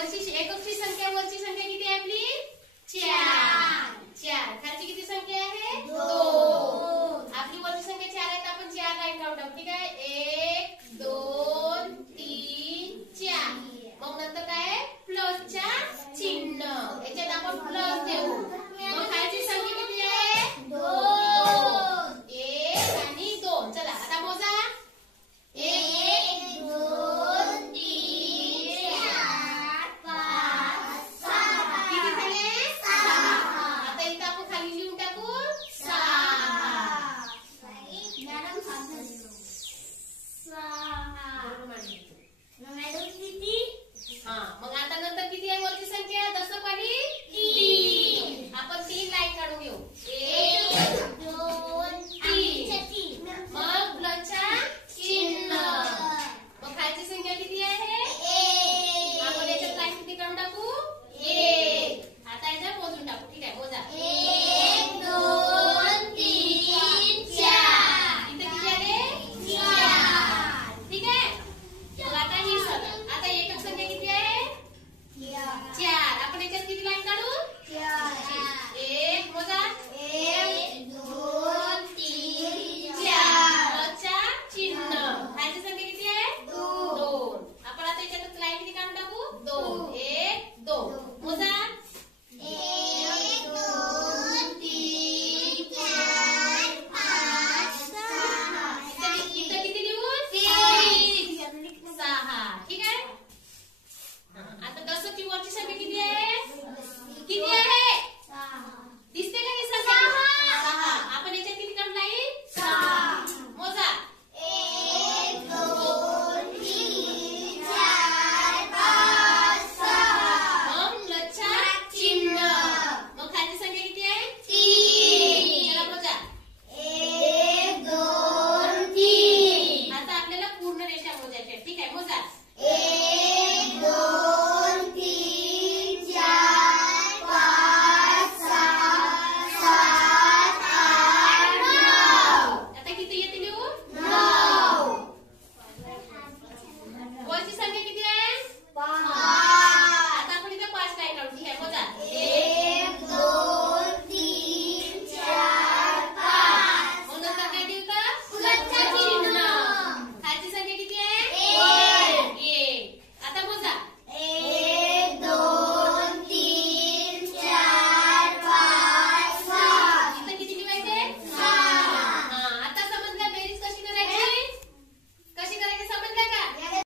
वरची एककची संख्या वरची संख्या किती आहे आपली 4 4 खालची किती संख्या आहे 2 आपली वरची संख्या 4 आहे तर आपण 4 लाईन काढू टाकू ठीक आहे 1 2 3 4 मग नंतर काय आहे प्लसच्या चिन्ह याच्यात आपण प्लस देऊ मग खालची संख्या किती आहे 2 1 आणि 2 चला आता मोजा 1 2 3 4 5 6 किती झाले 6 आता इथं आपण खाली लिहून टाकू 6 मग आता नंतर किती आहे वरची संख्या दशक आणि 3 आपण 3 लाईन काढून घेऊ 1 2 3 मग प्लसच्या चिन्ह मग खालची संख्या किती आहे 1 आपण याच्यात लाईन किती काढून टाकू 1 आता याच्यात मोजून टाकू ठीक आहे मोजा 1 2 3 4 इथे किती आले 4 ठीक आहे मग आता ही आता एकक संख्या किती आहे 4 आपण याच्यात किती लाईन काढू 1 मोजा 1 2 3 4 प्लसच्या चिन्ह खालची संख्या किती आहे 2 आपण आता याच्यात लाईन किती काढून टाकू 2 1 2 मोजा 1 2 3 4 5 6 इथं किती लिहू 6 ठीक आहे आता दशकची वरची संख्या किती आहे दिसते का ही संख्या 6 आपण याच्यात किती काढून लाईन 6 मोजा 1 2 3 4 5 6 मग प्लसच्या चिन्ह मग खालची संख्या किती आहे 3 चला मोजा 1 2 3 आता आपल्याला पूर्ण रेषा मोजायची ठीक आहे मोजा